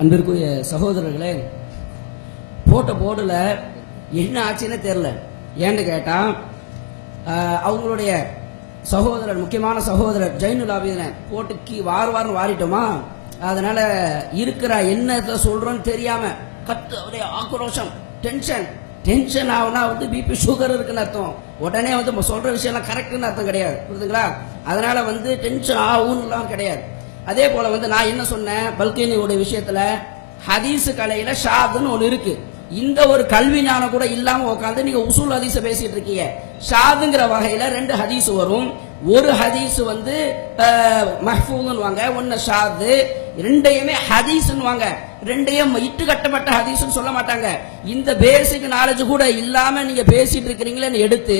அன்பிற்குரிய சகோதரர்களே, போட்ட போர்டில் என்ன ஆச்சுன்னு தெரில. ஏன்னு கேட்டால் அவங்களுடைய சகோதரர், முக்கியமான சகோதரர் ஜைனுல் ஆபிதீனை போட்டுக்கு வார்னு வாரிட்டோமா, அதனால இருக்கிற என்னத்தை சொல்றோன்னு தெரியாம கத்து, அப்படியே ஆக்ரோஷம், டென்ஷன் ஆகுனா வந்து பிபி சுகர் இருக்குன்னு அர்த்தம். உடனே வந்து சொல்ற விஷயம்லாம் கரெக்டுன்னு அர்த்தம் கிடையாது, புரியுதுங்களா? அதனால வந்து டென்ஷன் ஆகும்லாம் கிடையாது. அதே போல வந்து நான் என்ன சொன்னேன், பல்கேனியோட விஷயத்துல ஹதீஸ் கலையில ஷாதுன்னு ஒன்று இருக்கு. இந்த ஒரு கல்வி ஞானம் கூட இல்லாம உட்காந்து நீங்க உசூல் ஹதீஸ பேசிட்டு இருக்கீங்க. ஷாதுங்கிற வகையில 2 ஹதீஸ் வரும். ஒரு ஹதீஸ் வந்து மஹ்ஃபூதுன்னு வாங்க, ஒன்னு ஷாது, ரெண்டையுமே ஹதீஸ்ன்னு வாங்க. ரெண்டையும் இட்டு கட்டப்பட்ட ஹதீஸ்ன்னு சொல்ல மாட்டாங்க. இந்த பேசிக் நாலேஜ் கூட இல்லாம நீங்க பேசிட்டு இருக்கிறீங்களேன்னு எடுத்து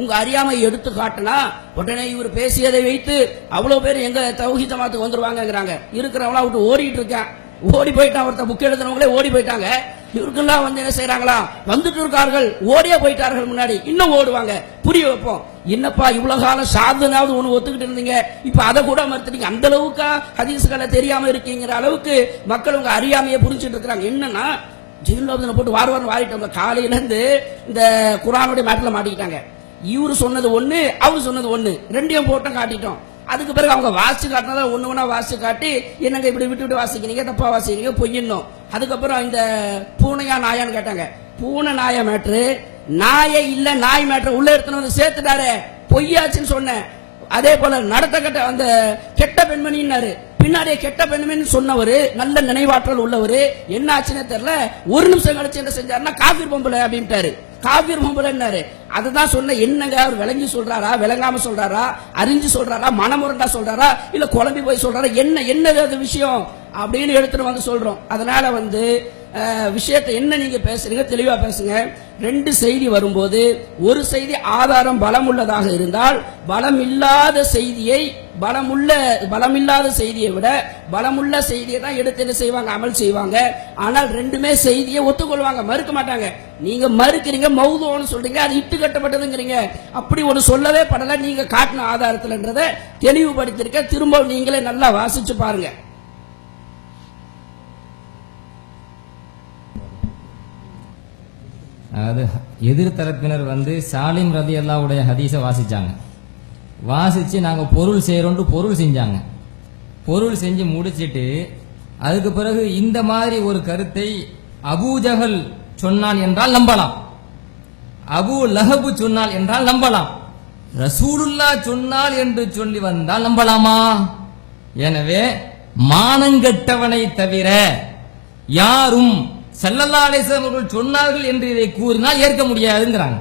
உங்க அறியாமை எடுத்து காட்டினா உடனே இவர் பேசியதை வைத்து அவ்வளவு பேர் எங்க தௌஹீத் ஜமாத்துக்கு வந்துருவாங்கிறாங்க. இருக்கிறவங்களா விட்டு ஓடிட்டு இருக்கேன், ஓடி போயிட்டான். ஒருத்தர் புக் எழுதுனவங்களே ஓடி போயிட்டாங்க. இவருக்கெல்லாம் வந்து என்ன செய்யறாங்களா, வந்துட்டு இருக்கார்கள், ஓடியே போயிட்டார்கள். முன்னாடி இன்னும் ஓடுவாங்க. புரிய வைப்போம். என்னப்பா இவ்வளவு காலம் சாதனாவது ஒண்ணு ஒத்துக்கிட்டு இருந்தீங்க, இப்ப அதை கூட மறுத்துட்டீங்க. அந்த அளவுக்கு ஹதீஸ்களை தெரியாம இருக்கீங்கிற அளவுக்கு மக்கள் உங்க அறியாமையை புரிஞ்சுட்டு இருக்கிறாங்க. என்னன்னா ஜெயிலுல போட்டு வார்னு வாரிட்டவங்க காலையில இருந்து இந்த குர்ஆனுடைய மேட்டர்ல மாட்டிக்கிட்டாங்க. இவரு சொன்னது ஒண்ணு, அவரு சொன்னது ஒண்ணு, ரெண்டையும் போட்டும் காட்டிட்டோம். அதுக்கு பிறகு அவங்க வாசிச்சு காட்டினதா ஒண்ணு வாசிச்சு காட்டி, என்னங்க இப்படி விட்டு வாசிக்கிறீங்க, தப்பா வாசிக்கிறீங்க, பொய்யணும். அதுக்கப்புறம் இந்த பூனையா நாயான்னு கேட்டாங்க. பூனை நாய மேட்ரு, நாயே இல்ல நாய் மேட்ரு உள்ள எடுத்துன்னு வந்து சேர்த்துட்டாரு, பொய்யாச்சுன்னு சொன்னேன். அதே போல நடத்த கட்ட அந்த கெட்ட பெண்மணின்னாரு, பின்னாடியே கெட்ட பெண்மணி சொன்னவரு நல்ல நினைவாற்றல் உள்ளவரு, என்ன ஆச்சுன்னு தெரியல. ஒரு நிமிஷம் கழிச்சு என்ன செஞ்சாருன்னா காபீர் பொம்பளை அப்படின்ட்டாரு. காபீர் பொம்பளைன்னாரு. அதுதான் சொன்ன. என்னங்க அவர் விளங்கி சொல்றாரா, விளங்காம சொல்றாரா, அறிஞ்சு சொல்றாரா, மனமுரண்டா சொல்றாரா, இல்ல குழம்பி போய் சொல்றாரா, என்னது அது விஷயம் அப்படின்னு எடுத்துட்டு வந்து சொல்றோம். அதனால வந்து விஷயத்தை என்ன நீங்க பேசுறீங்க தெளிவா பேசுங்க. 2 செய்தி வரும்போது ஒரு செய்தி ஆதாரம் பலம் உள்ளதாக இருந்தால் பலமில்லாத செய்தியை பலமில்லாத செய்தியை விட பலமுள்ள செய்தியை தான் எடுத்து என்ன செய்வாங்க, அமல் செய்வாங்க. ஆனால் 2மே செய்தியை ஒத்துக்கொள்வாங்க, மறுக்க மாட்டாங்க. நீங்க மறுக்கிறீங்க, மௌதுன்னு சொல்றீங்க, அது இட்டு கட்டப்பட்டதுங்கிறீங்க. அப்படி ஒன்று சொல்லவே படல. நீங்க காட்டின ஆதாரத்தில்ன்றதை தெளிவுபடுத்திருக்க. திரும்ப நீங்களே நல்லா வாசிச்சு பாருங்க. அதாவது எதிர்த்தரப்பினர் வந்து சாலிம் ரலியல்லாஹுடைய ஹதீஸை வாசிச்சாங்க. வாசிச்சு நாங்க பொருள் செய்யறோம்னு பொருள் செஞ்சாங்க. பொருள் செஞ்சு முடிச்சிட்டு அதுக்கு பிறகு இந்த மாதிரி ஒரு கருத்தை அபூஜஹல் சொன்னான் என்றால் நம்பலாம், அபூ லஹபு சொன்னால் என்றால் நம்பலாம், ரசூலுல்லாஹ் சொன்னால் என்று சொல்லி வந்தால் நம்பலாமா? எனவே மானங்கெட்டவனை தவிர யாரும் ஸல்லல்லாஹு அலைஹி வஸல்லம் அவர்கள் சொன்னார்கள் என்று இதை கூறினால் ஏற்க முடியாதுங்கிறாங்க.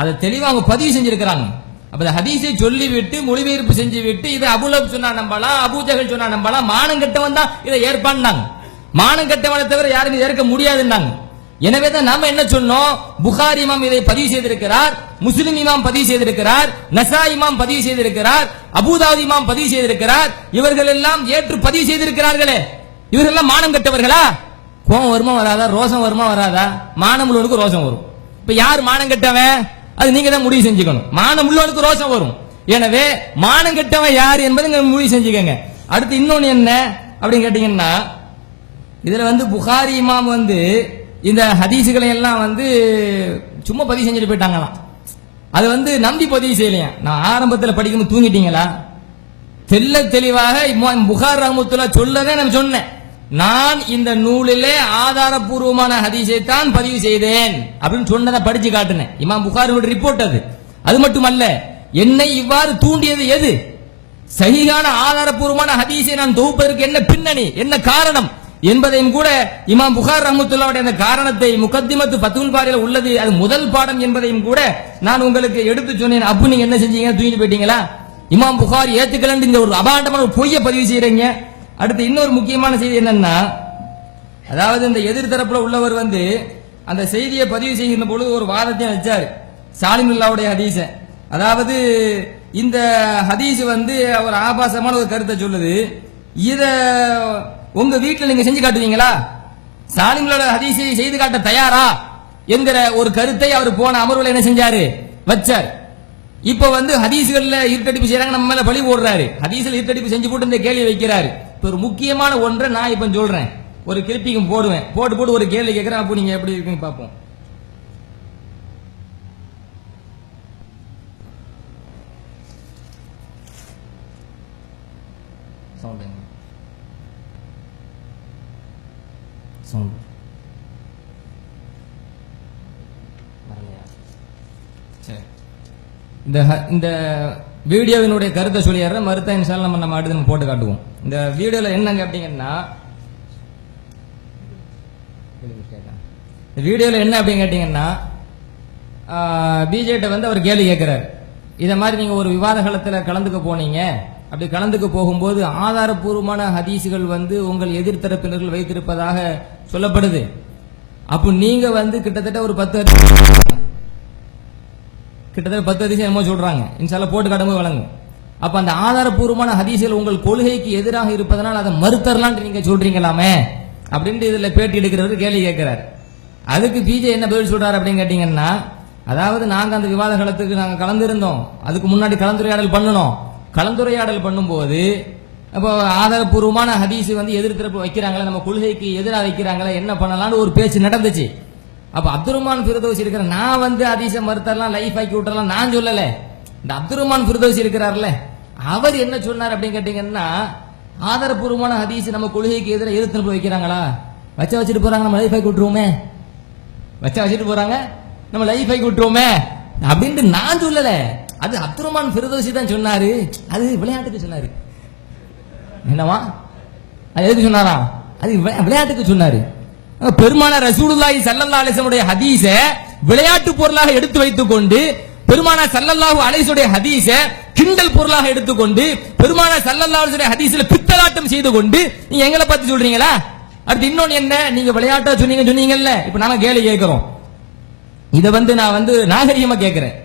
அதை தெளிவாக பதிவு செஞ்சிருக்கிறாங்க. அப்ப ஹதீஸை சொல்லிவிட்டு மொழிபெயர்ப்பு செஞ்சு விட்டு இதை அபூலப் சொன்னா நம்பலாம், அபூஜஹல் சொன்னா நம்பலாம், மானம் கெட்டவன் தான் இதை ஏற்பான்னாங்க. மானம் கெட்டவனை தவிர யாரும் இதை ஏற்க முடியாதுன்னாங்க. எனவே தான் நாம என்ன சொன்னோம், புகாரி இமாம் இதை பதிவு செய்திருக்கிறார், முஸ்லிம் இமாம் பதிவு செய்திருக்கிறார், நசாய் இமாம் பதிவு செய்திருக்கிறார், அபூதாவுத் இமாம் பதிவு செய்திருக்கிறார். இவர்கள் எல்லாம் ஏற்று பதிவு செய்திருக்கிறார்களே, இவர்கள் எல்லாம் மானம் கெட்டவர்களா? கோபம் வருமா வராதா, ரோசம் வருமா வராதா? மானம் உள்ளவனுக்கு ரோசம் வரும். இப்ப யார் மானம் கெட்டவன், அது நீங்க தான் முடிவு செஞ்சுக்கணும். மானம் உள்ளவனுக்கு ரோசம் வரும். எனவே மானம் கெட்டவன் யார் என்பதை முடிவு செஞ்சுக்கங்க. அடுத்து இன்னொன்னு என்ன அப்படின்னு கேட்டீங்கன்னா, இதுல வந்து புகாரி இமாம் வந்து இந்த ஹதீசுகளை எல்லாம் வந்து சும்மா பதிவு செஞ்சுட்டு போயிட்டாங்களாம். அது வந்து நம்பி பதிவு செய்யலையா? நான் ஆரம்பத்தில் படிக்கும்போது தூங்கிட்டீங்களா? தெல்ல தெளிவாக இமாம் புகார் ரஹ்மத்துல்லாஹ் சொல்லவே நான் சொன்னேன், நான் இந்த நூலிலே ஆதாரபூர்வமான ஹதீஸை தான் பதிவு செய்தேன் அப்படின்னு சொன்னதை படிச்சு காட்டினேன். இமாம் புகாரியோட ரிப்போர்ட் அது. அது மட்டுமல்ல, என்னை இவ்வாறு தூண்டியது எது, சஹீஹான ஆதாரபூர்வமான ஹதீஸை நான் தொகுப்பதற்கு என்ன பின்னணி, என்ன காரணம் என்பதையும் கூட இமாம் புகார் ரஹ்மத்துல்லாஹி அந்த காரணத்தை முகத்திமத்து ஃபத்ஹுல் பாரியில உள்ளது, அது முதல் பாடம் என்பதையும் கூட நான் உங்களுக்கு எடுத்து சொன்னேன். அப்ப நீங்க என்ன செஞ்சீங்க, தூங்கிட்டு போயிட்டீங்களா? இமாம் புகாரி ஏத்துக்கலன்னு இந்த ஒரு அபாண்டமான ஒரு பொய்யை பதிவு செய்யறீங்க. அடுத்து இன்னொரு முக்கியமான செய்தி என்னன்னா, அதாவது இந்த எதிர்த்தரப்புல உள்ளவர் வந்து அந்த செய்தியை பதிவு செய்கிற பொழுது ஒரு வாதத்தையும் வச்சாரு, சாலிமுல்லாவுடைய ஹதீஸ. அதாவது இந்த ஹதீஸ் வந்து ஒரு ஆபாசமான ஒரு கருத்தை சொல்லுது, இத உங்க வீட்டில் நீங்க செஞ்சு காட்டுவீங்களா, சாலிமுல்லாவுடைய ஹதீஸை செய்து காட்ட தயாரா என்கிற ஒரு கருத்தை அவர் போன அமர்வுல என்ன செஞ்சாரு, வச்சார். இப்ப வந்து ஹதீஸ்கள்ல இருட்டடிப்பு செய்யறாங்க, நம்ம மேல பழி போடுறாரு. ஹதீஸ்ல இருட்டடிப்பு செஞ்சு போட்டு இந்த கேள்வி வைக்கிறாரு. இப்ப ஒரு முக்கியமான ஒன்றை நான் இப்ப சொல்றேன். ஒரு கிளிப்பிங் போடுவேன், போட்டு ஒரு கேள்வி கேட்கிறேன். அப்போ நீங்க எப்படி இருக்குன்னு பார்ப்போம். இந்த வீடியோவினுடைய கருத்தை சொல்லிடுறேன், மறுத்த இன்ஷால்ல நம்ம அடுத்து போட்டு காட்டுவோம். இந்த வீடியோல என்னங்க அப்படிங்கன்னா, வீடியோல என்ன அப்படின்னு கேட்டீங்கன்னா, பிஜேட்ட வந்து அவர் கேள்வி கேட்கிறார். இத மாதிரி நீங்க ஒரு விவாத களத்துல கலந்துக்க போனீங்க, அப்படி கலந்துக்க போகும்போது ஆதாரபூர்வமான ஹதீசுகள் வந்து உங்கள் எதிர்த்தரப்பினர்கள் வைத்திருப்பதாக சொல்லப்படுது. அப்போ நீங்க வந்து கிட்டத்தட்ட ஒரு 10 ஹதீஸ் என்னமோ சொல்றாங்க. இன்ஷால்லா போட்டு காட்டும்போது வழங்கும். அப்ப அந்த ஆதாரபூர்வமான ஹதீசுகள் உங்கள் கொள்கைக்கு எதிராக இருப்பதனால் அதை மறுத்தரலான்னு நீங்க சொல்றீங்களாமே அப்படின்ட்டு இதுல பேட்டி எடுக்கிறவர் கேள்வி கேட்கிறார். அதுக்கு பிஜே என்ன பதில் சொல்றாரு அப்படின்னு கேட்டீங்கன்னா, அதாவது நாங்க அந்த விவாத களத்துக்கு நாங்க கலந்திருந்தோம், அதுக்கு முன்னாடி கலந்துரையாடல் பண்ணணும். கலந்துரையாடல் பண்ணும்போது அப்போ ஆதாரபூர்வமான ஹதீஸ் வந்து எதிர்த்தரப்பு வைக்கிறாங்களே, நம்ம கொள்கைக்கு எதிராக வைக்கிறாங்களே, என்ன பண்ணலாம்னு ஒரு பேச்சு நடந்துச்சு. அப்ப அப்துல் ரஹ்மான் ஃபிர்தௌசி இருக்கிற நான் வந்து ஹதீஸை மறுத்தரலாம், லைஃப் ஆக்கி விட்டுறலாம் நான் சொல்லல. இந்த அப்துல் ரஹ்மான் ஃபிர்தௌசி இருக்கிறார்ல, அவர் என்ன சொன்னார் அப்படின்னு கேட்டீங்கன்னா, ஆதாரபூர்வமான ஹதீஸ் நம்ம கொள்கைக்கு எதிராக எதிர்த்தரப்பு வைக்கிறாங்களா, வச்சுட்டு போறாங்க, நம்ம லைஃப் ஆக்கி விட்டுருவோமே, வச்சுட்டு போறாங்க, நம்ம லைஃப் ஆக்கி விட்டுருவோமே அப்படின்ட்டு நான் சொல்லல. அது அப்துல் ரஹ்மான் ஃபிர்தௌசி தான் சொன்னாரு. அது விளையாட்டுக்கு சொன்னாரு. என்னவா அது எதுக்கு சொன்னாரா? அது விளையாட்டுக்கு சொன்னாரு. பெருமானார் ரசூலுல்லாஹி ஸல்லல்லாஹு அலைஹி வஸல்லம் ஹதீஸை விளையாட்டு பொருளாக எடுத்து வைத்துக் கொண்டு, பெருமானார் ஸல்லல்லாஹு அலைஹி வஸல்லம் ஹதீஸை கிண்டல் பொருளாக எடுத்துக்கொண்டு, பெருமானார் ஸல்லல்லாஹு அலைஹி வஸல்லம் ஹதீஸ்ல பித்தலாட்டம் செய்து கொண்டு நீங்க எங்களை பத்தி சொல்றீங்களா? அடுத்து இன்னொன்னு என்ன, நீங்க விளையாட்டா சொன்னீங்கல்ல, இப்ப நாம கேள்வி கேட்கிறோம். இத வந்து நான் வந்து நாகரிகமா கேட்கிறேன்,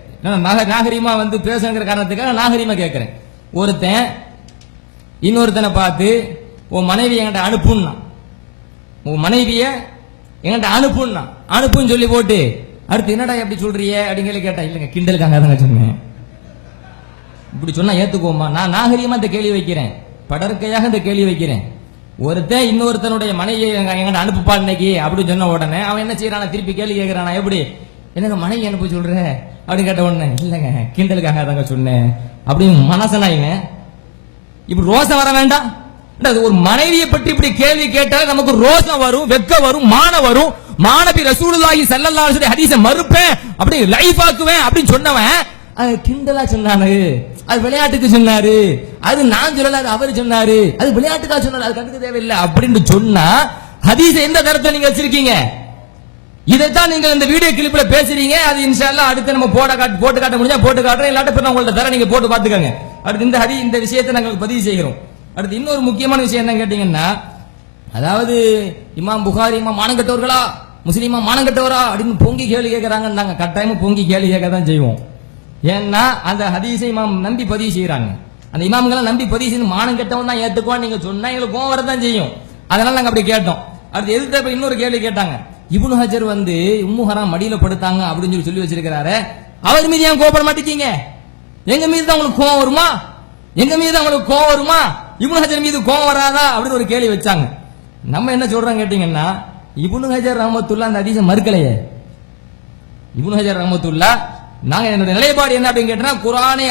நாகரிகமா வந்து பேசுங்கிற காரணத்துக்காக நாகரிகமா கேட்கிறேன். ஒருத்தன் இன்னொருத்தனை பார்த்து உன் மனைவி என்கிட்ட அனுப்புன்னா, உன் மனைவிய என்கிட்ட அனுப்புன்னு சொல்லி போட்டு அடுத்து என்னடா எப்படி சொல்றிய அப்படின்னு கேட்டா, இல்லைங்க கிண்டலுக்காக தாங்க சொன்னேன். இப்படி சொன்னா ஏத்துக்குவோமா? நான் நாகரிகமா இந்த கேள்வி வைக்கிறேன், படற்கையாக இந்த கேள்வி வைக்கிறேன். ஒருத்தன் இன்னொருத்தனுடைய மனைவியை என்கிட்ட அனுப்புப்பா இன்னைக்கு அப்படின்னு சொன்ன உடனே அவன் என்ன செய்யறானா, திருப்பி கேள்வி கேட்கிறானா, எப்படி என்னங்க மனைவி அனுப்ப சொல்ற அப்படின்னு கேட்ட உடனே, இல்லைங்க கிண்டலுக்காக தாங்க சொன்னேன் அப்படின்னு மனசனாயிங்க. இப்படி ரோசம் வர வேண்டாம்? ஒரு மனைவியை பற்றி இப்படி கேள்வி கேட்டாலே நமக்கு ரோசம் வரும், வெக்க வரும், மான வரும். மாநபி ரசூலுல்லாஹி ஸல்லல்லாஹு அலைஹி வஸல்லம் ஹதீஸை மறுப்பேன், அப்படி லைஃப் ஆக்குவேன் அப்படின்னு சொன்னவன் அது கிண்டலா சொன்னானு, அது விளையாட்டுக்கு சொன்னாரு, அது நான் சொல்லல, அது அவர் சொன்னாரு, அது விளையாட்டுக்கா சொன்னாரு, அது கண்டுக்க தேவையில்லை அப்படின்னு சொன்னா ஹதீஸை எந்த தரத்துல நீங்க வச்சிருக்கீங்க? இதைத்தான் நீங்க இந்த வீடியோ கிளிப்ல பேசுறீங்க. அது இன்ஷால்லா அடுத்து நம்ம போட்டு காட்ட முடிஞ்சா போட்டு காட்டுறேன், இல்லாட்ட பிறகு உங்கள்ட்ட தர நீங்க போட்டு பாத்துக்கங்க. அடுத்து இந்த விஷயத்தை நாங்கள் பதிவு செய்கிறோம். அடுத்து இன்னொரு முக்கியமான விஷயம் என்ன கேட்டீங்கன்னா, அதாவது இமாம் புகாரி இமாம் மானம் கட்டவர்களா, முஸ்லீமா மானம் கட்டவரா அப்படின்னு பொங்கி கேள்வி கேட்கறாங்க. நாங்க கட்டாயமா பொங்கி கேள்வி கேட்க தான் செய்வோம். ஏன்னா அந்த ஹதீஸை இமாம் நம்பி பதிவு செய்யறாங்க. அந்த இமாம்களை நம்பி பதிவு செய்து மானம் கட்டவன் தான் ஏத்துக்குவான் நீங்க சொன்னா எங்களுக்கு கோவம் வரதான் செய்யும். அதனால நாங்க அப்படி கேட்டோம். அடுத்து எதிர்த்து இன்னொரு கேள்வி கேட்டாங்க. இப்னு ஹஜர் வந்து உம்மு ஹராம் மடியில படுத்தாங்க அப்படின்னு சொல்லி வச்சிருக்கிறாரு, அவர் மீது ஏன் கோபப்பட மாட்டேங்க? எங்க மீது தான் உங்களுக்கு கோவம் வருமா? எங்க மீது தான் உங்களுக்கு கோவம் வருமா? இப்னு ஹஜர் மீது கோவம் வராதா அப்படின்னு ஒரு கேள்வி வச்சாங்க. நம்ம என்ன சொல்றோம் கேட்டீங்கன்னா, இப்னு ஹஜர் ரஹ்மத்துல்லாஹ் அந்த ஹதீஸை மறுக்கலையே. இப்னு ஹஜர் ரஹ்மத்துல்லாஹ் நாங்க என்னோட நிலைப்பாடு என்ன அப்படின்னு கேட்டா, குரான்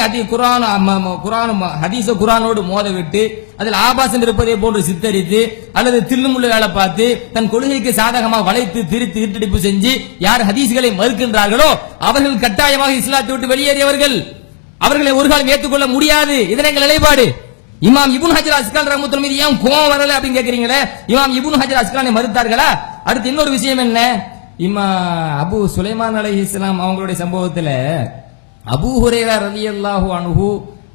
ஹதீஸ குரானோடு மோத விட்டு அதில் ஆபாசம் இருப்பதை போன்று சித்தரித்து அல்லது தில்லுமுள்ளு வேலை பார்த்து தன் கொள்கைக்கு சாதகமாக வளைத்து திரித்து இருட்டடிப்பு செஞ்சு யார் ஹதீஸ்களை மறுக்கின்றார்களோ அவர்கள் கட்டாயமாக இஸ்லாத்தை விட்டு வெளியேறியவர்கள், அவர்களை ஒரு காலம் ஏற்றுக்கொள்ள முடியாது. இதனை எங்கள் நிலைப்பாடு. இமாம் இப்னு ஹஜர் அஸ்கலானி ரஹ்மத்துல்லாஹி மீது ஏன் கோவம் வரல அப்படின்னு கேக்குறீங்களே, இமாம் இப்னு ஹஜர் அஸ்கலானி மறுத்தார்களா? அடுத்து இன்னொரு விஷயம் என்ன, அபு சுலைமான் அலைஹிஸ்ஸலாம் அவங்களுடைய சம்பவத்துல அபூ ஹுரைரா ரலியல்லாஹு அன்ஹு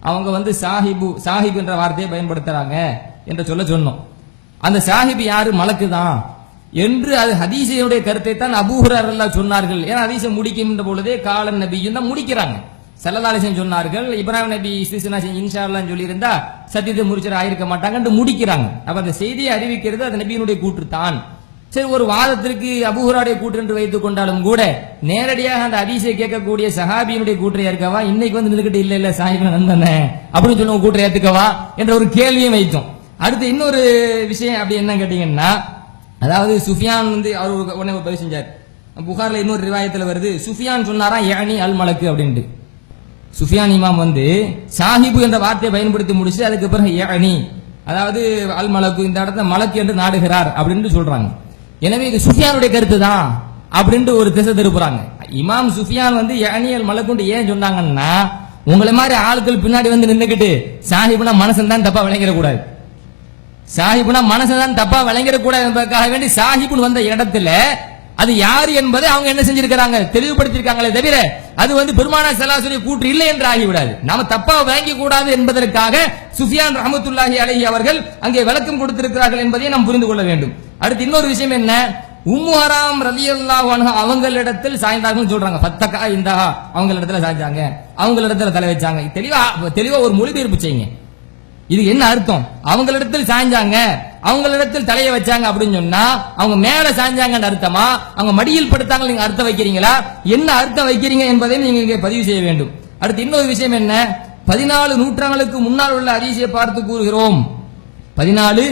அவங்க வந்து சாஹிப் என்ற வார்த்தையை பயன்படுத்துறாங்க என்று சொன்னோம். அந்த சாஹிப் யாரு? மலக்கு தான் என்று அது ஹதீஸையுடைய கருத்தை தான் அபூ ஹுரைரா ரலியல்லாஹு சொன்னார்கள். ஏன்னா ஹதீஸை முடிக்கின்ற பொழுதே காலன் நபியும் தான் முடிக்கிறாங்க. ஸல்லல்லாஹு அலைஹி வஸல்லம் சொன்னார்கள், இப்ராஹிம் நபி இஸ்திஸ்னா இன்ஷா அல்லாஹ் சொல்லி இருந்தா சத்தியத்தை முறிச்சர் ஆயிருக்க மாட்டாங்கன்னு முடிக்கிறாங்க. அப்ப அந்த செய்தியை அறிவிக்கிறது அது நபியினுடைய கூற்று தான். சரி, ஒரு வாதத்திற்கு அபூ ஹுரைராவுடைய கூற்று என்று வைத்துக் கொண்டாலும் கூட நேரடியாக அந்த ஹதீஸை கேட்கக்கூடிய சஹாபியினுடைய கூற்றை ஏற்கவா, இன்னைக்கு வந்து நின்றுகிட்டு இல்ல சாஹிப் நண்பனே அப்படின்னு சொல்லி கூற்றை ஏத்துக்கவா என்ற ஒரு கேள்வியும் வைத்தோம். அடுத்து இன்னொரு விஷயம் அப்படி என்ன கேட்டீங்கன்னா, அதாவது சுஃபியான் வந்து அவர் உடனே ஒரு பதிவு செஞ்சார். புகார்ல இன்னொரு ரிவாயத்துல வருது, சுஃபியான் சொன்னாரா யானி அல் மலக்கு அப்படின்ட்டு. சுஃபியான் இமாம் வந்து சாஹிபு என்ற வார்த்தையை பயன்படுத்தி முடிச்சு அதுக்கு பிறகு யானி, அதாவது அல் மலக்கு, இந்த இடத்துல மலக்கு என்று நாடுகிறார் அப்படின்னு சொல்றாங்க. எனவே இது சுஃபியானுடைய கருத்து தான் அப்படின்ட்டு ஒரு திசை திருப்புறாங்க. இமாம் சுஃபியான் வந்து யானி அல் மலக்குன்னு ஏன் சொன்னாங்கன்னா, உங்களை மாதிரி ஆட்கள் பின்னாடி வந்து நின்னுக்கிட்டு சாஹிபுனா மனசன் தான் தப்பா விளங்கிட கூடாது, சாஹிபுனா மனசன் தான் தப்பா விளங்கிட கூடாது என்பதற்காக வேண்டி சாஹிபுன் வந்த இடத்துல அது யாரு என்பதை அவங்க என்ன செஞ்சிருக்காங்க, தெளிவுபடுத்திருக்காங்களே தவிர அது வந்து பெருமானார் ஸல்லல்லாஹு அலைஹி வஸல்லம் கூற்று இல்லை என்று ஆகிவிடாது. நாம தப்பா வாங்கி கூடாது என்பதற்காக சுஃபியான் ரஹ்மத்துல்லாஹி அலைஹி அவர்கள் அங்கே விளக்கம் கொடுத்திருக்கிறார்கள் என்பதை நாம் புரிந்து கொள்ள வேண்டும். அடுத்து இன்னொரு விஷயம் என்ன, உம்மு ஹராம் ரலியல்லாஹு அன்ஹா அவங்களிடத்தில் சாய்ந்தார்கள் சொல்றாங்க. ஃபத்தகா இந்தஹா, அவங்களிடத்துல சாய்ந்தாங்க, அவங்களிடத்துல தலை வச்சாங்க. தெளிவா ஒரு மொழிபெயர்ப்பு செய்யுங்க. இது என்ன அர்த்தம்? அவங்களிடத்தில் சாய்ஞ்சாங்க, அவங்களிடத்தில் தலையை வச்சாங்க அப்படின்னு சொன்னா அவங்க மேல சாய்ஞ்சாங்கன்னு அர்த்தமா, அவங்க மடியில் படுத்தாங்க நீங்க அர்த்தம் வைக்கிறீங்களா, என்ன அர்த்தம் வைக்கிறீங்க என்பதை நீங்க இங்கே பதிவு செய்ய வேண்டும். அடுத்து இன்னொரு விஷயம் என்ன, 14 நூற்றாண்டுகளுக்கு முன்னால் உள்ள ஹதீஸை பார்த்து கூறுகிறோம், 14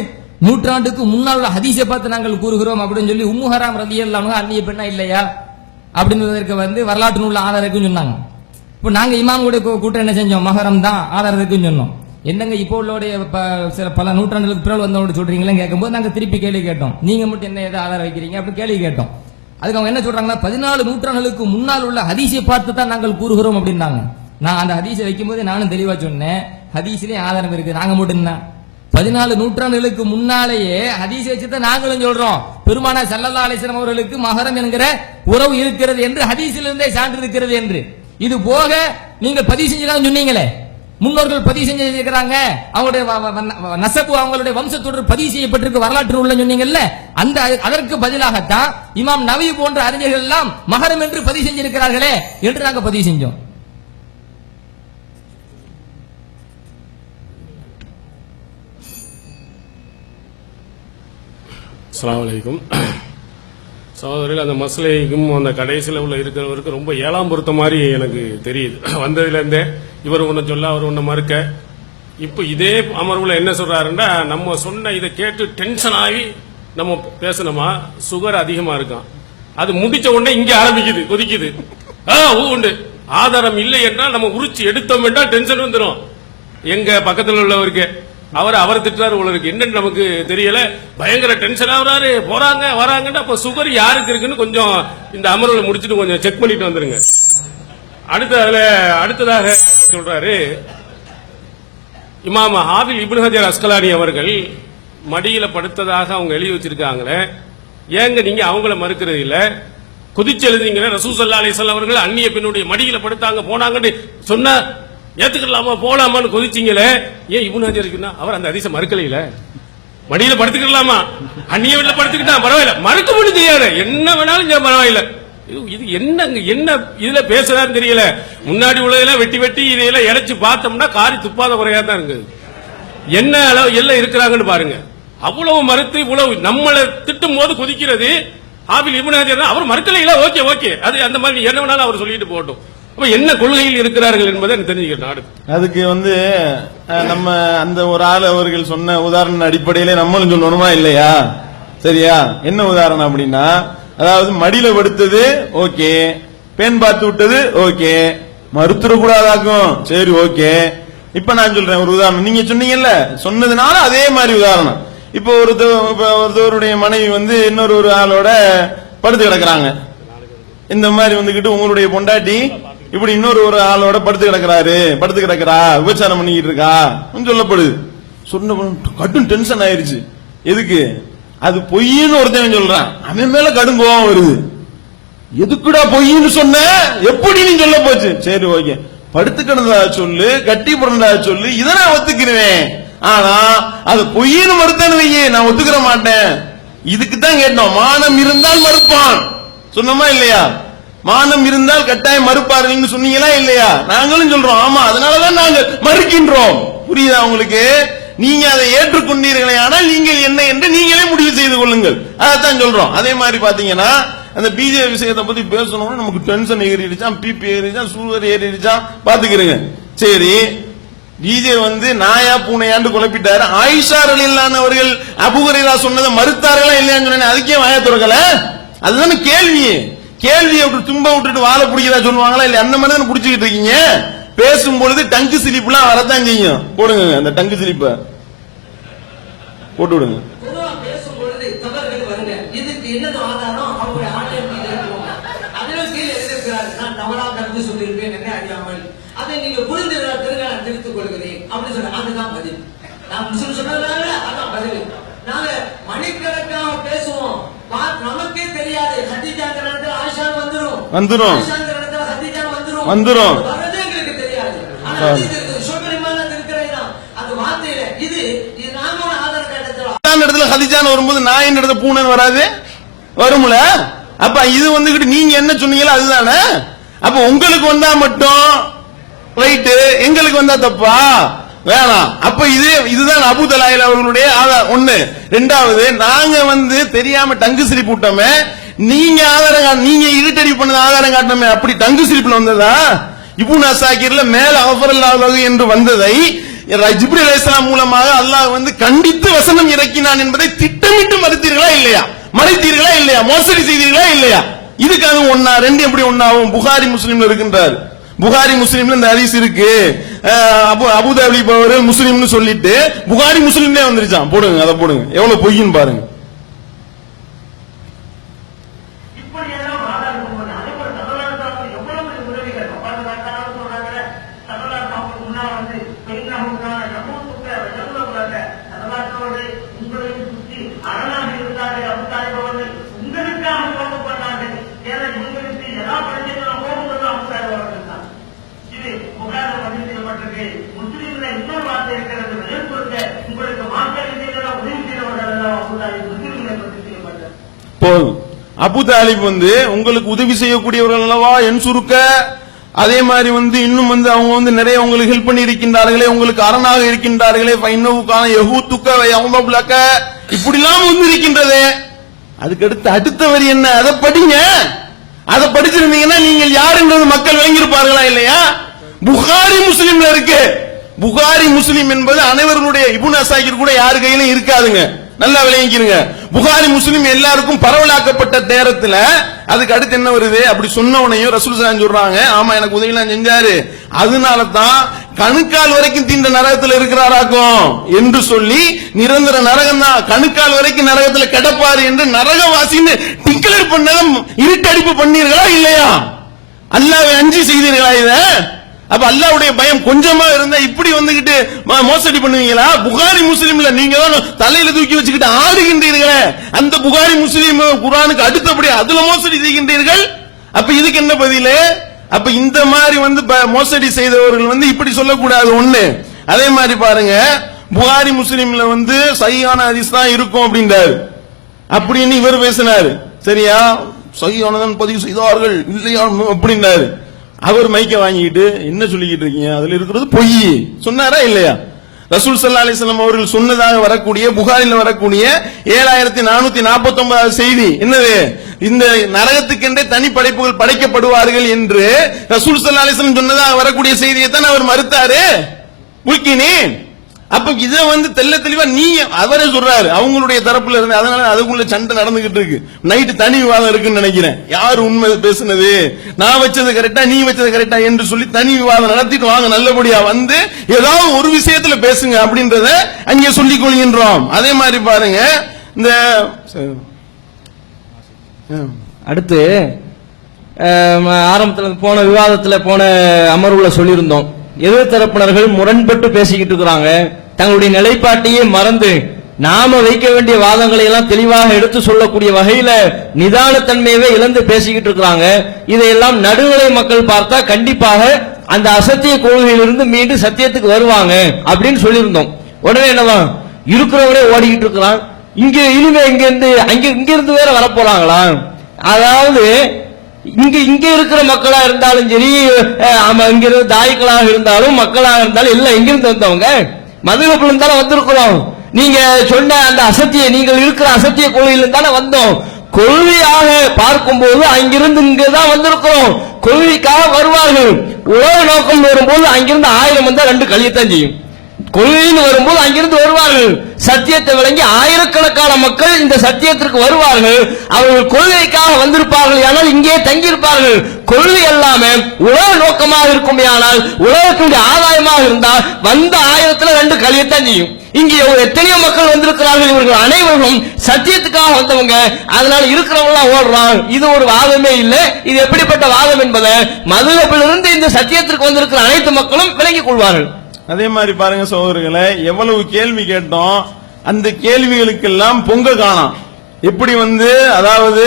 நூற்றாண்டுக்கு முன்னால் உள்ள ஹதீஸை பார்த்து நாங்கள் கூறுகிறோம் அப்படின்னு சொல்லி உம்மு ஹராம் ரலியல்லாஹு அன்ஹா அந்நிய பெண்ணா இல்லையா அப்படின்றதற்கு வந்து வரலாற்று நூல்ல ஆதாரம் இருக்குன்னு சொன்னாங்க. இப்போ நாங்க இமாமுடைய கூட்டம் என்ன செஞ்சோம், மஹரம் தான் ஆதாரம் இருக்குன்னு சொன்னோம். என்னங்க இப்போ உள்ளோடைய பல நூற்றாண்டுகளுக்கு பிறகு வந்தவங்க சொல்றீங்களா கேட்கும்போது நாங்க திருப்பி கேள்வி கேட்டோம், நீங்க மட்டும் என்ன ஏதாவது ஆதாரம் வைக்கிறீங்க அப்படின்னு கேள்வி கேட்டோம். அதுக்கு அவங்க என்ன சொல்றாங்கன்னா, 14 நூற்றாண்டுகளுக்கு முன்னால் உள்ள ஹதீஸை பார்த்து தான் நாங்கள் கூறுகிறோம் அப்படின்னாங்க. நான் அந்த ஹதீஸை வைக்கும்போது நானும் தெளிவா சொன்னேன், ஹதீஸ்லயே ஆதாரம் இருக்கு, நாங்க மட்டும் என்ன 14 நூற்றாண்டுகளுக்கு முன்னாலேயே ஹதீஸை வச்சுதான் நாங்களும் சொல்றோம், பெருமானார் ஸல்லல்லாஹு அலைஹி வஸல்லம் அவர்களுக்கு மஹரம் என்கிற உறவு இருக்கிறது என்று ஹதீஸிலிருந்தே சான்று இருக்கிறது என்று. இது போக நீங்கள் பதிவு செஞ்சுதான் சொன்னீங்களே, முன்னோர்கள் பதிவு செஞ்சிருக்கிறாங்க, அவங்களுடைய நசபு அவங்களுடைய வம்சத்தொடர் பதிவு செய்யப்பட்டிருக்கு வரலாற்று உள்ள சொன்னீங்கல்ல, அந்த அதற்கு பதிலாகத்தான் இமாம் நவவி போன்ற அறிஞர்கள் எல்லாம் மஹரம் என்று பதிவு செஞ்சிருக்கிறார்களே என்று நாங்க பதிவு செஞ்சோம். அஸ்ஸலாமு அலைக்கும். சகோதரர்கள், அந்த மஸ்லைக்கும் அந்த கடைசியில் உள்ள இருக்கிறவருக்கு ரொம்ப ஏழாம் பொறுத்த மாதிரி எனக்கு தெரியுது. வந்ததுலேருந்தே இவர் ஒன்று சொல்ல அவர் ஒன்று மறுக்க. இப்போ இதே அமர்வுல என்ன சொல்றாருன்னா, நம்ம சொன்ன இதை கேட்டு டென்ஷன் ஆகி நம்ம பேசணுமா, சுகர் அதிகமா இருக்கான், அது முடிச்ச உடனே இங்க ஆரம்பிக்குது, கொதிக்குது. உண்டு ஆதாரம் இல்லை என்றால் நம்ம உரிச்சு எடுத்தோம் என்றால் டென்ஷன் வந்துடும். எங்க பக்கத்தில் உள்ளவருக்கு அவர் திட்டுறாரு உள்ளவருக்கு என்னன்னு நமக்கு தெரியல, பயங்கர டென்ஷன் ஆகுறாரு, போறாங்க வராங்கன்னா அப்ப சுகர் யாருக்கு இருக்குன்னு கொஞ்சம் இந்த அமர்வுல முடிச்சுட்டு கொஞ்சம் செக் பண்ணிட்டு வந்துருங்க. அடுத்ததாக சொல்றாரு, இமாம் ஹாஃபிஸ் இப்னு ஹஜர் அஸ்கலானி அவர்கள் மடியில படுத்ததாக அவங்க எழுதி வச்சிருக்காங்களே, ஏங்க நீங்க அவங்கள மறுக்கிறது இல்ல, குதிச்சு எழுதிங்களே ரசூல் ஸல்லல்லாஹு அலைஹி வஸல்லம் அவர்கள் அந்நிய பெண்ணுடைய மடியில படுத்தாங்க போனாங்கன்னு சொன்னா ஏத்துக்கலாமா போலாமான்னு கொதிச்சிங்களே, ஏன் இப்னு ஹஜர் இருக்குன்னா அவர் அந்த ஹதீஸை மறுக்கலையில, மடியில படுத்துக்கலாமா, அந்நிய வீட்டுல படுத்துக்கிட்டா பரவாயில்ல, மறுக்க முடியும் தெரியாது, என்ன வேணாலும் பரவாயில்ல. இது என்ன இதுல பேசுறாருன்னு தெரியல. முன்னாடி உள்ளதெல்லாம் வெட்டி இதையெல்லாம் இறைச்சு பார்த்தோம்னா காரி துப்பாத குறையா தான் இருக்குது. என்ன அளவு எல்லாம் இருக்கிறாங்கன்னு பாருங்க. அவ்வளவு மறுத்து இவ்வளவு நம்மளை திட்டும் போது கொதிக்கிறது. ஹாஃபிஸ் இப்னு ஹஜர் அவர் மறுக்கலையில, ஓகே அது அந்த மாதிரி என்ன வேணாலும் அவர் சொல்லிட்டு போகட்டும். என்ன கொள்கையில் இருக்கிறார்கள் என்பதை தெரிஞ்சுக்கிறேன். அதுக்கு நம்ம அந்த ஒரு ஆள் அவர்கள் சொன்ன உதாரண அடிப்படையிலே நம்மளும் சொல்லணுமா இல்லையா? சரியா? என்ன உதாரணம் அப்படின்னா, அதாவது மடியில படுத்தது ஓகே, பெண் பார்த்து விட்டது ஓகே, மறுத்துற கூடாதாக்கும், சரி ஓகே. இப்ப நான் சொல்றேன் ஒரு உதாரணம், நீங்க சொன்னீங்கல்ல, சொன்னதுனால அதே மாதிரி உதாரணம். இப்ப ஒருத்தவருடைய மனைவி இன்னொரு ஒரு ஆளோட படுத்து கிடக்குறாங்க, இந்த மாதிரி வந்துகிட்டு உங்களுடைய பொண்டாட்டி இப்படி இன்னொரு ஒரு ஆளோட படுத்து கிடக்குறா, விபச்சாரம் பண்ணிக்கிட்டு இருக்கா சொல்லப்படுது. சொன்ன கடும் டென்ஷன் ஆயிருச்சு. எதுக்கு? அது பொய்ன்னு ஒருத்தன் சொல்றான், அவன் மேல கடும் கோவம் வருது. எதுக்குடா பொய்ன்னு சொன்ன, எப்படி நீ சொல்ல போச்சு, சரி ஓகே படுத்து கிடந்ததா சொல்லு, கட்டி பிறந்ததா சொல்லு, இதை நான் ஒத்துக்கிறேன். ஆனா அது பொய்ன்னு மறுத்தேன்னு வையே, நான் ஒத்துக்கிற மாட்டேன். இதுக்கு தான் கேட்டோம், மானம் இருந்தால் மறுப்பான் சொன்னோமா இல்லையா? மானம் இருந்தால் கட்டாயம் மறுப்பார் நீங்க சொன்னீங்களா இல்லையா? நாங்களும் சொல்றோம் ஆமா, அதனாலதான் நாங்கள் மறுக்கின்றோம். புரியுதா உங்களுக்கு? நீங்க அதை ஏற்றுக்கொண்டீர்களே, ஆனால் நீங்கள் என்ன என்று நீங்களே முடிவு செய்து கொள்ளுங்கள். அதைத்தான் சொல்றோம். அதே மாதிரி பாத்தீங்கன்னா அந்த பிஜேபி விஷயத்தை பத்தி பேசணும்னு நமக்கு டென்ஷன் ஏறிடுச்சான், பிபி ஏறிடுச்சான், சூழல் ஏறிடுச்சான், பாத்துக்கிறீங்க. சரி, டிஜே வந்து நாயா பூனையாண்டு குழப்பிட்டாரு. ஆயிஷா ரலியல்லாஹு அவர்கள் அபூ ஹுரைரா சொன்னதை மறுத்தார்களா இல்லையான்னு சொன்னேன். அதுக்கே வாய திறக்கல. அதுதானே கேள்வி அப்படி தும்ப விட்டுட்டு வாழை பிடிக்கிறா சொல்லுவாங்களா இல்ல? அந்த மாதிரி தான் பிடிச்சிக்கிட்டு இருக்கீங்க. பேசும்பொழுது டங்கு சிலிப்லாம் வரத்தான் செய்யும். போடுங்க அந்த டங்கு சிலிப்ப போட்டு விடுங்க. பேசும்பொழுது தவறுகள் வருங்க. இதுக்கு என்னது ஆதாரம்? அவருடைய ஆலயம் அதிலும் கீழே எழுதியிருக்கிறார், நான் தவறாக கருத்து சொல்லியிருப்பேன் என்ன அறியாமல் அதை நீங்க புரிந்து தெரிவித்துக் கொள்கிறேன் அப்படின்னு சொன்ன. அதுதான் பதில். நான் முஸ்லிம் சொன்னதுனால அதான் பதில். நாங்க மணிக்கணக்காக பேசுவோம், நமக்கே தெரியாது. ஹதீஜாங்கிற இடத்துல ஆயிஷா வந்துரும், ஆயிஷாங்கிற இடத்துல ஹதீஜா வந்துரும். வரது எங்களுக்கு தெரியாது. ஆனா சொல்லிமான் இருக்கிறதா அந்த வார்த்தையில இது நாம ஒரு ஆதார இடத்துல ஹதீஜான்னு வரும்போது நான் இடத்துல பூனன் வராது வரும்ல. அப்ப இது வந்துகிட்டு நீங்க என்ன சொன்னீங்களோ அதுதானே. அப்ப உங்களுக்கு வந்தா மட்டும் ரைட்டு, எங்களுக்கு வந்தா தப்பா? வேணாம். அப்ப இதுதான் அபூ தலாயில் அவர்களுடைய ஆதாரம் ஒண்ணு. ரெண்டாவது, நாங்க தெரியாம டங்கு சிரிப்பு விட்டோமே, நீங்க ஆதாரம் நீங்க இருட்டடி பண்ணது ஆதாரம் காட்டணுமே. அப்படி டங்கு சிரிப்புல வந்ததா? இப்னு அஸாகிர்ல மேல அஃபரல்லாஹு என்று வந்ததை ஜிப்ரீல் அலைஹிஸ்ஸலாம் மூலமாக அல்லாஹ் கண்டித்து வசனம் இறக்கினான் என்பதை திட்டமிட்டு மறுத்தீர்களா இல்லையா? மறைத்தீர்களா இல்லையா? மோசடி செய்தீர்களா இல்லையா? இதுக்காக ஒன்னா ரெண்டு எப்படி ஒன்னாகும்? புகாரி முஸ்லிம்ல இருக்கின்றார். புகாரி முஸ்லிம்ல இந்த ஹதீஸ் இருக்கு. அபூதாபி பவர் முஸ்லிம்னு சொல்லிட்டு புகாரி முஸ்லிம்லயே வந்துருச்சான். போடுங்க, அதை போடுங்க. எவ்வளவு பொய்ன்னு பாருங்க. அபூ தாலிப் உங்களுக்கு உதவி செய்யக்கூடியவர்கள் அல்லவா என் சுருக்க. அதே மாதிரி இன்னும் அவங்க நிறைய உங்களுக்கு ஹெல்ப் பண்ணி இருக்கின்றார்களே, உங்களுக்கு அரணாக இருக்கின்றார்களே. இப்படி எல்லாம் இருக்கின்றதே. அதுக்கு அடுத்த வரி என்ன? அதை படிங்க. அதை படிச்சிருந்தீங்கன்னா நீங்கள் யார் என்றது மக்கள் விளங்கியிருப்பார்களா இல்லையா? புகாரி முஸ்லிம்ல இருக்கு. புகாரி முஸ்லிம் என்பது அனைவர்களுடைய, இப்னு அஸாகிர் கூட யாரு கையிலும் இருக்காதுங்க. நல்லா விளங்கிக்கிறங்க. புகாரி முஸ்லிம் எல்லாருக்கும் பரவலாக்கப்பட்ட நேரத்துல அதுக்கு அடுத்து என்ன வருது? அப்படி சொன்னவனையும் ரசூல் ஸல்லல்லாஹு சொல்றாங்க, ஆமா எனக்கு உதவிலாம் செஞ்சாரு, அதனால தான் கணுக்கால் வரைக்கும் தீண்ட நரகத்துல இருக்கிறாராக்கும் என்று சொல்லி நிரந்தர நரகம் தான், கணுக்கால் வரைக்கும் நரகத்துல கிடப்பாரு என்று நரகவாசின்னு டிக்ளேர் பண்ணதும் இருட்டடிப்பு பண்ணீர்களா இல்லையா? அல்லாஹ்வை அஞ்சி செய்தீர்களா இத? அப்ப அல்லாஹ்வுடைய பயம் கொஞ்சமா இருந்தா இப்படி மோசடி பண்ணுவீங்களா? புகாரி முஸ்லிம்ல நீங்க தான் தலையில தூக்கி வச்சுக்கிட்டு ஆடுகின்றீர்களே, அந்த புகாரி முஸ்லிம் குர்ஆனுக்கு அடுத்தபடி அதுல மோசடி செய்கின்றீர்கள். அப்ப இதுக்கு என்ன பதில்? அப்ப இந்த மாதிரி மோசடி செய்தவர்கள் இப்படி சொல்லக்கூடாது ஒண்ணு. அதே மாதிரி பாருங்க, புகாரி முஸ்லிம்ல சஹீஹான ஹதீஸ் தான் இருக்கும் அப்படின்றாரு. அப்படின்னு இவர் பேசினாரு. சரியா? சஹீஹானதான் பதிவு செய்தார்கள் இல்லையா அப்படின்னாரு. அவர் மைக்க வாங்கிட்டு என்ன சொல்லிக்கிட்டு இருக்கீங்க, அதுல இருக்கிறது பொய் சொன்னாரா இல்லையா? ரசூல் ஸல்லல்லாஹு அலைஹி வஸல்லம் அவர்கள் சொன்னதாக வரக்கூடிய புகாரில வரக்கூடிய 7449 செய்தி என்னது? இந்த நரகத்துக்கென்றே தனி படைப்புகள் படைக்கப்படுவார்கள் என்று ரசூல் ஸல்லல்லாஹு அலைஹி வஸல்லம் சொன்னதாக வரக்கூடிய செய்தியை தான் அவர் மறுத்தாரு. முக்கினே அப்ப இத தெல்ல தெளிவா நீங்க அவரே சொல்றாரு அவங்களுடைய தரப்புல இருந்து. அதனால அதுக்குள்ள சண்டை நடந்துகிட்டு இருக்கு. நைட்டு தனி விவாதம் இருக்குன்னு நினைக்கிறேன். யாரு உண்மை பேசுனது, நான் வச்சது கரெக்டா நீ வச்சது கரெக்டா என்று சொல்லி தனி விவாதம் நடத்திட்டு வாங்க, நல்லபடியா ஏதாவது ஒரு விஷயத்துல பேசுங்க அப்படின்றத அங்கே சொல்லிக் கொள்கின்றோம். அதே மாதிரி பாருங்க, இந்த அடுத்து ஆரம்பத்துல போன விவாதத்துல போன அமர்வுல சொல்லியிருந்தோம், எதிர்த்தரப்பினர்கள் முரண்பட்டு பேசிக்கிட்டு இருக்கிறாங்க. தங்களுடைய நிலைப்பாட்டையே மறந்து நாம வைக்க வேண்டிய வாதங்களை எல்லாம் தெளிவாக எடுத்து சொல்லக்கூடிய வகையில நிதானத்தன்மையவே இழந்து பேசிக்கிட்டு இருக்கிறாங்க. இதையெல்லாம் நடுநிலை மக்கள் பார்த்தா கண்டிப்பாக அந்த அசத்திய கொள்கையிலிருந்து மீண்டும் சத்தியத்துக்கு வருவாங்க அப்படின்னு சொல்லியிருந்தோம். உடனே என்னவா இருக்கிறவரே ஓடிக்கிட்டு இருக்கிறான், இங்க இனிமே இங்க இருந்து வேற வரப்போறாங்களா? அதாவது இங்க இருக்கிற மக்களா இருந்தாலும் சரி, இங்க இருந்து தாய்களாக இருந்தாலும் மக்களாக இருந்தாலும் எல்லாம் எங்கிருந்து வந்தவங்க? மதுகப்புல இருந்தாலும் வந்திருக்கிறோம். நீங்க சொன்ன அந்த நீங்கள் இருக்கிற அசத்திய கொள்கையில இருந்தாலும் வந்தோம். கொள்கையாக பார்க்கும்போது அங்கிருந்து இங்கதான் வந்திருக்கிறோம், கொள்கைக்காக வருவார்கள். உலக நோக்கம் வரும்போது அங்கிருந்து 1000 வந்தா 2 கழியத்தான் செய்யும். கொள்கைன்னு வரும்போது அங்கிருந்து வருவார்கள். சத்தியத்தை விளங்கி ஆயிரக்கணக்கான மக்கள் இந்த சத்தியத்திற்கு வருவார்கள். அவர்கள் கொள்கைக்காக வந்திருப்பார்கள், ஆனால் இங்கே தங்கியிருப்பார்கள். கொள்கை எல்லாமே உலக நோக்கமாக இருக்குமே, ஆனால் உலகத்தினுடைய ஆதாயமாக இருந்தால் வந்த 1000த்துல 2 கழியத்தான் செய்யும். இங்கே எத்தனையோ மக்கள் வந்திருக்கிறார்கள், இவர்கள் அனைவரும் சத்தியத்துக்காக வந்தவங்க, அதனால இருக்கிறவங்க ஓடுறான். இது ஒரு வாதமே இல்லை. இது எப்படிப்பட்ட வாதம் என்பதை மதுஹபிலிருந்து இந்த சத்தியத்திற்கு வந்திருக்கிற அனைத்து மக்களும் விளங்கிக் கொள்வார்கள். அதே மாதிரி பாருங்க சகோதரர்களே, எவ்வளவு கேள்வி கேட்டோம், அந்த கேள்விகளுக்கெல்லாம் பொங்க காணாம். எப்படி அதாவது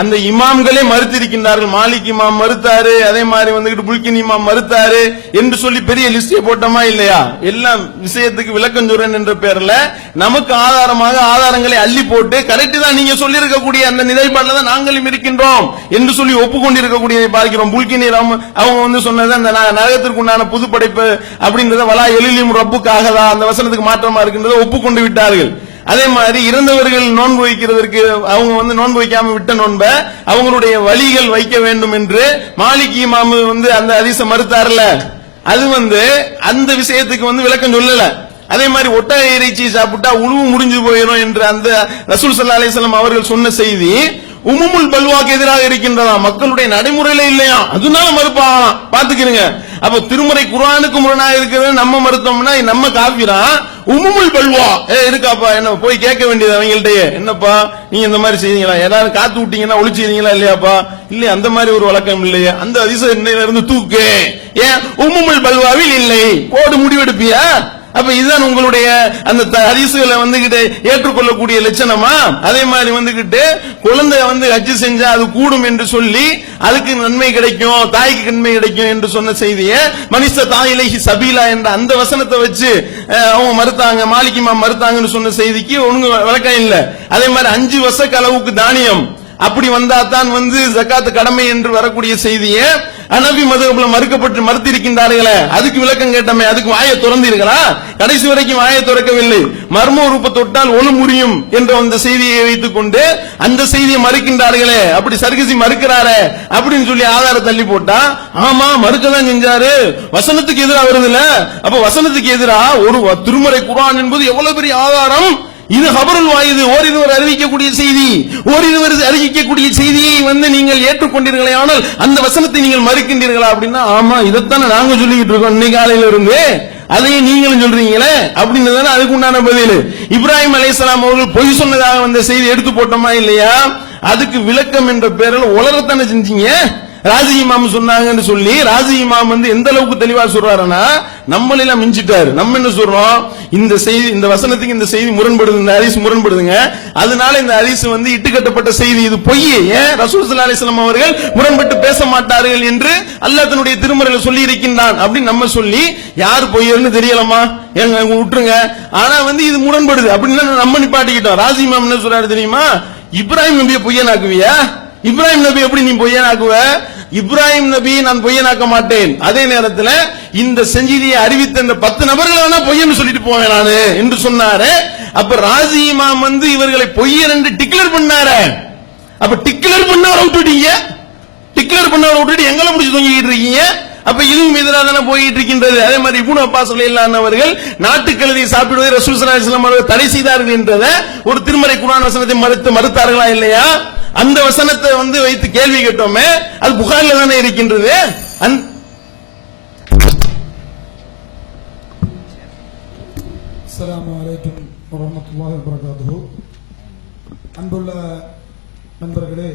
அந்த இமாம்களே மறுத்திருக்கின்றார்கள். மாலிக் இமாம் மறுத்தாரு, அதே மாதிரி வந்துகிட்டு புல்கின் இமாம் மறுத்தாரு என்று சொல்லி பெரிய லிஸ்டே போட்டோமா இல்லையா? எல்லாம் விஷயத்துக்கு விளக்கம் சொல்றேன் என்ற பேர்ல நமக்கு ஆதாரமாக ஆதாரங்களை அள்ளி போட்டு கரெக்ட் தான் நீங்க சொல்லி இருக்கக்கூடிய அந்த நிலைப்பாடுல தான் நாங்களும் இருக்கின்றோம் என்று சொல்லி ஒப்புக்கொண்டிருக்கக்கூடியதை பார்க்கிறோம். புல்கின் அவங்க சொன்னது அந்த நரகத்திற்கு உண்டான புது படைப்பு அப்படின்றத வலா எழிலும் ரப்புக்காக தான் அந்த வசனத்துக்கு மாற்றமா இருக்கின்றதை ஒப்புக்கொண்டு விட்டார்கள். அதே மாதிரி இறந்தவர்கள் நோன்பு வைக்கிறதற்கு அவங்க நோன்பு வைக்காம விட்ட நோன்ப அவங்களுடைய வழிகள் வைக்க வேண்டும் என்று மாலிக் இமாம் அந்த ஹதீஸை மறுத்தார்ல, அது அந்த விஷயத்துக்கு விளக்கம் சொல்லல. அதே மாதிரி ஒட்டக இறைச்சி சாப்பிட்டா உணவு முடிஞ்சு போயிடும் என்று அந்த ரசூல் ஸல்லல்லாஹு அலைஹி வஸல்லம் அவர்கள் சொன்ன செய்தி உமுமுல் பல்வாக்கு எதிராக இருக்கின்றதா, மக்களுடைய நடைமுறையில இல்லையா, அதனால மறுப்பாகலாம். பாத்துக்கிறீங்க. அப்ப திருமுறை குர்ஆனுக்கு முரணாக இருக்கிறது நம்ம மறுத்தோம்னா நம்ம காபிரா. உமுமுல் பல்வா இருக்காப்பா, என்ன போய் கேட்க வேண்டியது அவங்கள்ட்ட, என்னப்பா நீங்க இந்த மாதிரி செய்தீங்களா, ஏதாவது காத்து விட்டீங்கன்னா ஒளிச்சீங்களா இல்லையாப்பா, இல்ல அந்த மாதிரி ஒரு வழக்கம் இல்லையா, அந்த ஹதீஸை இருந்து தூக்கு, ஏன் உமுமுல் பல்வாவில் இல்லை கோடு முடிவெடுப்பியா? அப்ப இதுதான் உங்களுடைய அந்த ஹதீஸ்களை ஏற்றுக்கொள்ளக்கூடிய லட்சணமா? அதே மாதிரி குழந்தை ஹஜ் செஞ்சா அது கூடும் என்று சொல்லி அதுக்கு நன்மை கிடைக்கும், தாய்க்கு நன்மை கிடைக்கும் என்று சொன்ன செய்தியை மனிஷ தாயிலேஹி சபீலா என்ற அந்த வசனத்தை வச்சு அவங்க மறுத்தாங்க, மாலிக் இமாம் மறுத்தாங்கன்னு சொன்ன செய்திக்கு ஒழுங்கு விளக்கம் இல்ல. அதே மாதிரி 5 வசக்கு அளவுக்கு தானியம் அப்படி வந்தா தான் ஜக்காத் கடமை என்று வரக்கூடிய செய்தியை ஹனபி மதுஹப்ல மறுத்திருக்கின்றார்களே, அதுக்கு விளக்கம் கேட்டமே, அதுக்கு வாயை திறந்தீர்களா? கடைசி வரைக்கும் வாயை திறக்கவில்லை. மர்ம உறுப்பை தொட்டால் ஒளு முறியும் என்ற அந்த செய்தியை வைத்துக் கொண்டு அந்த செய்தியை மறுக்கின்றார்களே, அப்படி சர்க்கசி மறுக்கிறாரே அப்படின்னு சொல்லி ஆதாரம் தள்ளி போட்டா, ஆமா மறுக்கதான் செஞ்சாரு, வசனத்துக்கு எதிராக வருதுல. அப்ப வசனத்துக்கு எதிராக ஒரு திருமறை குர்ஆன் என்பது எவ்வளவு பெரிய ஆதாரம். இது ஹபருல் வாயிது, ஓரிருவர் அறிவிக்கக்கூடிய செய்தி. ஓரிருவர் அறிவிக்கக்கூடிய செய்தியை நீங்கள் ஏற்றுக்கொண்டீர்களே, ஆனால் அந்த வசனத்தை நீங்கள் மறுக்கின்றீர்களா அப்படின்னா, ஆமா இதைத்தானே நாங்க சொல்லிக்கிட்டு இருக்கோம் இன்னைக்கு காலையில இருந்து, அதையும் நீங்களும் சொல்றீங்களே அப்படின்னு தானே அதுக்கு உண்டான பதில். இப்ராஹிம் அலைஹிஸ்ஸலாம் அவர்கள் பொய் சொன்னதாக வந்த செய்தி எடுத்து போட்டோமா இல்லையா? அதுக்கு விளக்கம் என்ற பேரில் உலகத்தானே செஞ்சீங்க. ராஜி இமாம் சொன்னாங்கன்னு சொல்லி ராஜி இமாம் எந்த அளவுக்கு தெளிவா சொல்றாருன்னா, நம்மளெல்லாம் மிஞ்சிட்டாரு. நம்ம என்ன சொல்றோம், இந்த செய்தி இந்த வசனத்துக்கு இந்த செய்தி முரண்படுது, இந்த ஹதீஸ் முரண்படுதுங்க, அதனால இந்த ஹதீஸ் இட்டுக்கட்டப்பட்ட செய்தி, இது பொய். ஏன் ரசூல் ஸல்லல்லாஹு அலைஹி வஸல்லம் அவர்கள் முரண்பட்டு பேச மாட்டார்கள் என்று அல்லாஹ் தன்னுடைய திருமறையில் சொல்லி இருக்கின்றான் அப்படின்னு நம்ம சொல்லி யார் பொய்யர்னு தெரியலாமா, எங்க விட்டுருங்க. ஆனா இது முரண்படுது அப்படின்னு நம்ம நிப்பாட்டிக்கிட்டோம். ராஜி இமாம் என்ன சொல்றாரு தெரியுமா, இப்ராஹிம் நபியை பொய்யனாக்குவியா? இப்ராஹிம் நபி எப்படி நீ பொய்யனாக்குவ? இப்ராஹிம் நபி நான் பொய்யனாக்க மாட்டேன், அதே நேரத்தில் இந்த செஞ்சிதியை அறிவித்த இந்த 10 நபர்களை வேணா பொய்யன்னு சொல்லிட்டு போவேன் நானு என்று சொன்னாரு. அப்ப ராஜி இமாம் இவர்களை பொய்யர் என்று டிக்ளேர் பண்ணாரு. அப்ப டிக்ளேர் பண்ணவரை விட்டுட்டீங்க, டிக்ளேர் பண்ணவரை விட்டுட்டு எங்களை முடிச்சு தொங்கிட்டு இருக்கீங்க. அப்ப இதுவும் எதிராக தானே போயிட்டு இருக்கின்றது. அதே மாதிரி இப்னு அப்பாஸ் ரலியல்லாஹு அவர்கள் நாட்டுக்கழுதை சாப்பிடுவதை ரசூல் ஸல்லல்லாஹு அலைஹி வஸல்லம் அவர்கள் தடை செய்தார்கள் என்றதை ஒரு திருமறை குர்ஆன் வசனத்தை மறுத்தார்களா இல்லையா? அந்த வசனத்தை வைத்து கேள்வி கேட்டோமே, அது புகாரில தானே இருக்கின்றது. அஸ்ஸலாமு அலைக்கும் வரஹ்மத்துல்லாஹி வபரகாத்துஹு. அன்புள்ள நண்பர்களே,